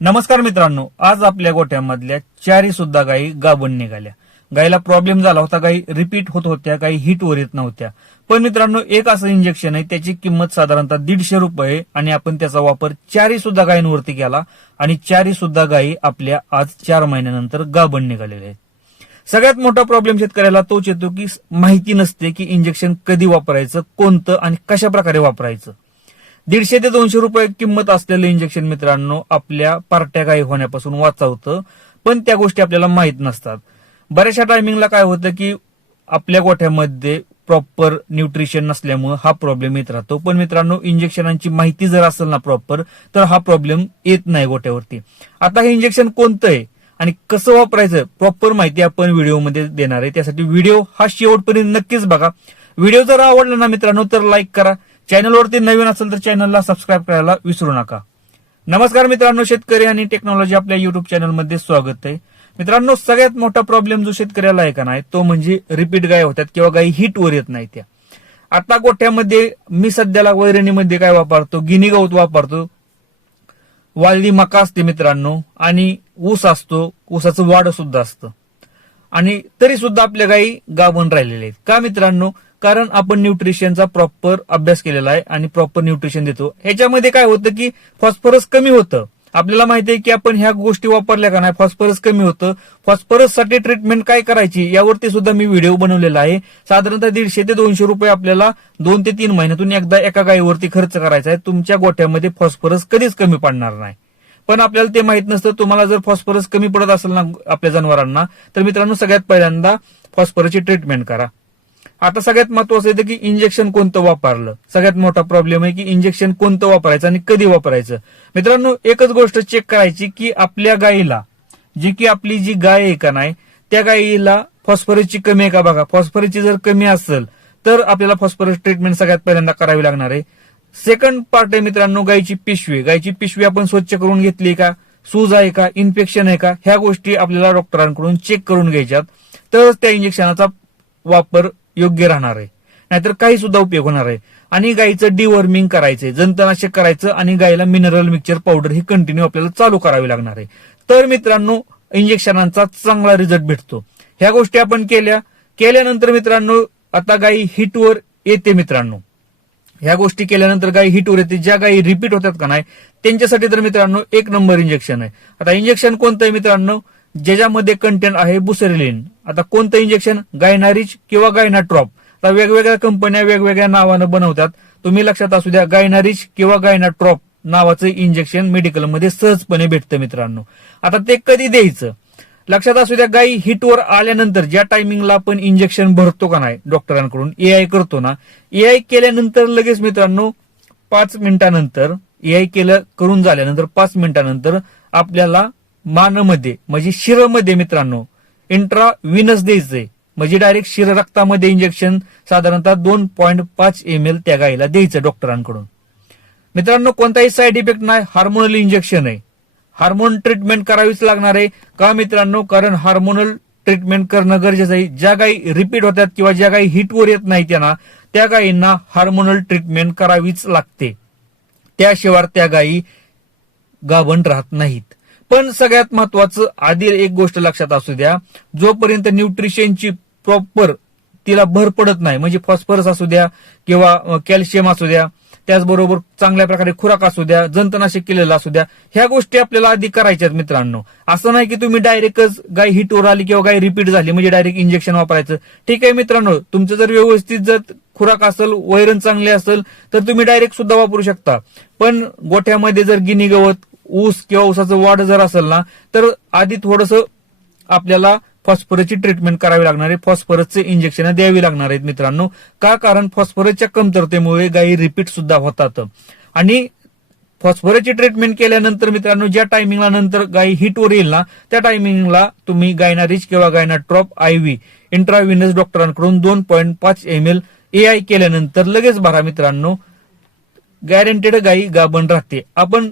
नमस्कार मित्रांनो, आज आपल्या गोठ्यामधल्या चारी सुद्धा गायी गाभण निघाल्या. गायीला प्रॉब्लेम झाला होता, गायी रिपीट होत होत्या, काही हिटवर येत नव्हत्या. पण मित्रांनो, एक असं इंजेक्शन आहे त्याची किंमत साधारणतः 150 रुपये आणि आपण त्याचा वापर चारी सुद्धा गायींवरती केला आणि चारी सुद्धा गायी आपल्या आज 4 महिन्यानंतर गाभण निघालेल्या आहेत. सगळ्यात मोठा प्रॉब्लेम शेतकऱ्याला तोच येतो की माहिती नसते की इंजेक्शन कधी वापरायचं, कोणतं आणि कशा प्रकारे वापरायचं. 150 ते 200 रुपये किंमत असलेलं इंजेक्शन मित्रांनो आपल्या पार्ट्या गायी होण्यापासून वाचवतं, पण त्या गोष्टी आपल्याला माहित नसतात. बऱ्याचशा टायमिंगला काय होतं की आपल्या गोठ्यामध्ये प्रॉपर न्यूट्रिशन नसल्यामुळे हा प्रॉब्लेम येत राहतो. पण मित्रांनो, इंजेक्शनांची माहिती जर असेल ना प्रॉपर, तर हा प्रॉब्लेम येत नाही गोठ्यावरती. आता हे इंजेक्शन कोणतं आहे आणि कसं वापरायचं प्रॉपर माहिती आपण व्हिडिओमध्ये देणार आहे. त्यासाठी व्हिडिओ हा शेवटपर्यंत नक्कीच बघा. व्हिडिओ जर आवडला ना मित्रांनो तर लाईक करा. चॅनलवरती नवीन असेल तर चॅनलला सबस्क्राईब करायला विसरू नका. नमस्कार मित्रांनो, शेतकरी आणि टेक्नॉलॉजी आपल्या युट्यूब चॅनलमध्ये स्वागत आहे. मित्रांनो, सगळ्यात मोठा प्रॉब्लेम जो शेतकऱ्याला आहे का नाही तो म्हणजे रिपीट गाय होतात किंवा गायी हिटवर येत नाही त्या. आता गोठ्यामध्ये मी सध्याला वैरणीमध्ये काय वापरतो, गिनी गवत वापरतो, वाळली मका असते मित्रांनो आणि ऊस असतो, ऊसाचं वाड सुद्धा असतं आणि तरी सुद्धा आपल्या गायी गाभण राहिलेल्या आहेत. का मित्रांनो? कारण आपण न्यूट्रिशनचा प्रॉपर अभ्यास केलेला आहे आणि प्रॉपर न्यूट्रिशन देतो. ह्याच्यामध्ये काय होतं की फॉस्फरस कमी होतं. आपल्याला माहिती आहे की आपण ह्या गोष्टी वापरल्या का नाही फॉस्फरस कमी होतं. फॉस्फरस साठी ट्रीटमेंट काय करायची यावरती सुद्धा मी व्हिडिओ बनवलेला आहे. साधारणतः 150 ते 200 रुपये आपल्याला 2 ते 3 महिन्यातून एकदा एका गायीवरती खर्च करायचा आहे. तुमच्या गोठ्यामध्ये फॉस्फरस कधीच कमी पडणार नाही. पण आपल्याला ते माहित नसतं. तुम्हाला जर फॉस्फरस कमी पडत असेल ना आपल्या जनावरांना तर मित्रांनो सगळ्यात पहिल्यांदा फॉस्फरसची ट्रीटमेंट करा. आता सगळ्यात महत्वाचं येतं की इंजेक्शन कोणतं वापरलं. सगळ्यात मोठा प्रॉब्लेम आहे की इंजेक्शन कोणतं वापरायचं आणि कधी वापरायचं. मित्रांनो, एकच गोष्ट चेक करायची की आपल्या गायीला जी आपली जी गाय आहे का नाही त्या गायीला फॉस्फरसची कमी आहे का बघा. फॉस्फरसची जर कमी असेल तर आपल्याला फॉस्फरस ट्रीटमेंट सगळ्यात पहिल्यांदा करावी लागणार आहे. सेकंड पार्ट आहे मित्रांनो गायची पिशवी. गायची पिशवी आपण स्वच्छ करून घेतली का, सूज आहे का, इन्फेक्शन आहे का, ह्या गोष्टी आपल्याला डॉक्टरांकडून चेक करून घ्यायच्यात. तर त्या इंजेक्शनाचा वापर योग्य राहणार आहे, नाहीतर काही सुद्धा उपयोग होणार आहे. आणि गायीचं डिवर्मिंग करायचंय, जंतनाशक करायचं आणि गायीला मिनरल मिक्सचर पावडर ही कंटिन्यू आपल्याला चालू करावी लागणार आहे. तर मित्रांनो इंजेक्शनांचा चांगला रिझल्ट भेटतो. ह्या गोष्टी आपण केल्यानंतर मित्रांनो आता गायी हिटवर येते. मित्रांनो, ह्या गोष्टी केल्यानंतर गायी हिटवर येते. ज्या गायी रिपीट होतात का नाही त्यांच्यासाठी तर मित्रांनो 1 नंबर इंजेक्शन आहे. आता इंजेक्शन कोणतं आहे मित्रांनो? ज्याच्यामध्ये कंटेंट आहे बुसेरिलिन. आता कोणतं इंजेक्शन? गायनारिच किंवा गायनाट्रॉप. आता वेगवेगळ्या कंपन्या वेगवेगळ्या नावानं बनवतात. तुम्ही लक्षात असू द्या, गायनारिच किंवा गायनाट्रॉप नावाचं इंजेक्शन मेडिकलमध्ये सहजपणे भेटतं मित्रांनो. आता ते कधी द्यायचं लक्षात असू द्या. गायी हिटवर आल्यानंतर ज्या टायमिंगला आपण इंजेक्शन भरतो का नाही डॉक्टरांकडून, एआय करतो ना, एआय केल्यानंतर लगेच मित्रांनो 5 मिनिटानंतर एआय करून झाल्यानंतर 5 मिनिटानंतर आपल्याला मानमध्ये म्हणजे शिरमध्ये मित्रांनो इंट्राव्हिनस द्यायचंय. म्हणजे डायरेक्ट शिर रक्तामध्ये इंजेक्शन साधारणतः 2.5 ml त्या गायीला द्यायचं डॉक्टरांकडून. मित्रांनो, कोणताही साईड इफेक्ट नाही, हार्मोनल इंजेक्शन आहे. हार्मोन ट्रीटमेंट करावीच लागणार आहे. का मित्रांनो? कारण हार्मोनल ट्रीटमेंट करणं गरजेचं आहे. ज्या गायी रिपीट होतात किंवा ज्या गायी हिटवर येत नाही त्यांना त्या गायींना हार्मोनल ट्रीटमेंट करावीच लागते. त्याशिवाय त्या गायी गाभण राहत नाहीत. पण सगळ्यात महत्वाचं आधी एक गोष्ट लक्षात असू द्या, जोपर्यंत न्यूट्रिशनची प्रॉपर तिला भर पडत नाही, म्हणजे फॉस्फरस असू द्या किंवा कॅल्शियम असू द्या, त्याचबरोबर चांगल्या प्रकारे खुराक असू द्या, जंतनाशक केलेलं असू द्या, ह्या गोष्टी आपल्याला आधी करायच्यात मित्रांनो. असं नाही की तुम्ही डायरेक्टच गाय हिटवर आली किंवा गाय रिपीट झाली म्हणजे डायरेक्ट इंजेक्शन वापरायचं. ठीक आहे मित्रांनो, तुमचं जर व्यवस्थित जर खुराक असेल, वैरण चांगले असेल तर तुम्ही डायरेक्ट सुद्धा वापरू शकता. पण गोठ्यामध्ये जर गिनी गवत, ऊस किंवा ऊसाचं वाढ जर असेल ना तर आधी थोडंसं आपल्याला फॉस्फरसची ट्रीटमेंट करावी लागणार आहे. फॉस्फरसचे इंजेक्शन द्यावी लागणार आहेत मित्रांनो. का? कारण फॉस्फरसच्या कमतरतेमुळे गायी रिपीट सुद्धा होतात. आणि फॉस्फरसची ट्रीटमेंट केल्यानंतर मित्रांनो ज्या टायमिंगला नंतर गायी हिटवर येईल ना त्या टायमिंगला तुम्ही गायनारिच किंवा गायनाट्रॉप IV इंट्राव्हिनस डॉक्टरांकडून 2.5 ml एआय केल्यानंतर लगेच भरा मित्रांनो. गॅरंटेड गायी गाभण राहते. आपण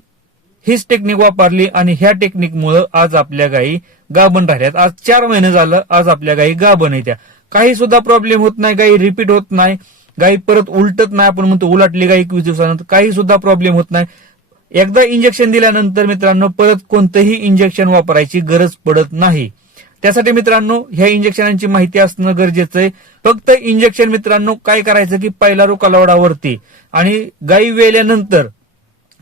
हीच टेक्निक वापरली आणि ह्या टेक्निकमुळे आज आपल्या गायी गाभण राहिल्यात. आज 4 महिने झालं, आज आपल्या गायी गाभण येत्या. काही सुद्धा प्रॉब्लेम होत नाही, गायी रिपीट होत नाही, गायी परत उलटत नाही. आपण म्हणतो उलटली गायी 21 दिवसानंतर, काही सुद्धा प्रॉब्लेम होत नाही. एकदा इंजेक्शन दिल्यानंतर मित्रांनो परत कोणतंही इंजेक्शन वापरायची गरज पडत नाही. त्यासाठी मित्रांनो ह्या इंजेक्शनांची माहिती असणं गरजेचं आहे. फक्त इंजेक्शन मित्रांनो काय करायचं की पहिला रुकालवडावरती आणि गाई वेल्यानंतर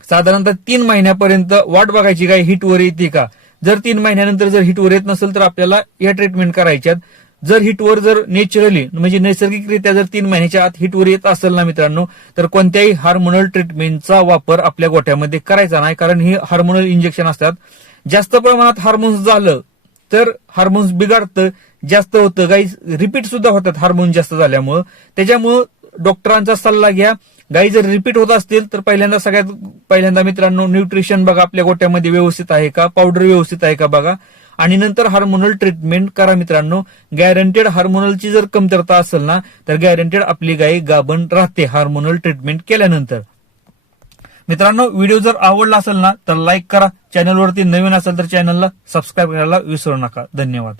साधारणतः 3 महिन्यापर्यंत वाट बघायची गाय हिटवर येते का. जर 3 महिन्यानंतर जर हिटवर येत नसेल तर आपल्याला या ट्रीटमेंट करायच्यात. जर हिटवर जर नॅचरली म्हणजे नैसर्गिकरित्या जर 3 महिन्याच्या आत हिटवर येत असेल ना मित्रांनो तर कोणत्याही हार्मोनल ट्रीटमेंटचा वापर आपल्या गोठ्यामध्ये करायचा नाही, कारण ही हार्मोनल इंजेक्शन असतात. जास्त प्रमाणात हार्मोन्स झालं तर हार्मोन्स बिघडतं, जास्त होतं, गाई रिपीट सुद्धा होतात हार्मोन जास्त झाल्यामुळं. त्याच्यामुळं डॉक्टरांचा सल्ला घ्या. गाई जर रिपीट होत असतील तर सगळ्यात पहिल्यांदा मित्रांनो न्यूट्रिशन बघा आपल्या गोट्यामध्ये व्यवस्थित आहे का, पावडर व्यवस्थित आहे का बघा, आणि नंतर हार्मोनल ट्रीटमेंट करा मित्रांनो. गॅरंटेड हार्मोनलची जर कमतरता असेल ना तर गॅरंटेड आपली गाय गाभण राहते हार्मोनल ट्रीटमेंट केल्यानंतर. मित्रांनो व्हिडिओ जर आवडला असेल ना तर लाईक करा. चॅनलवरती नवीन असेल तर चॅनलला सबस्क्राईब करायला विसरू नका. धन्यवाद.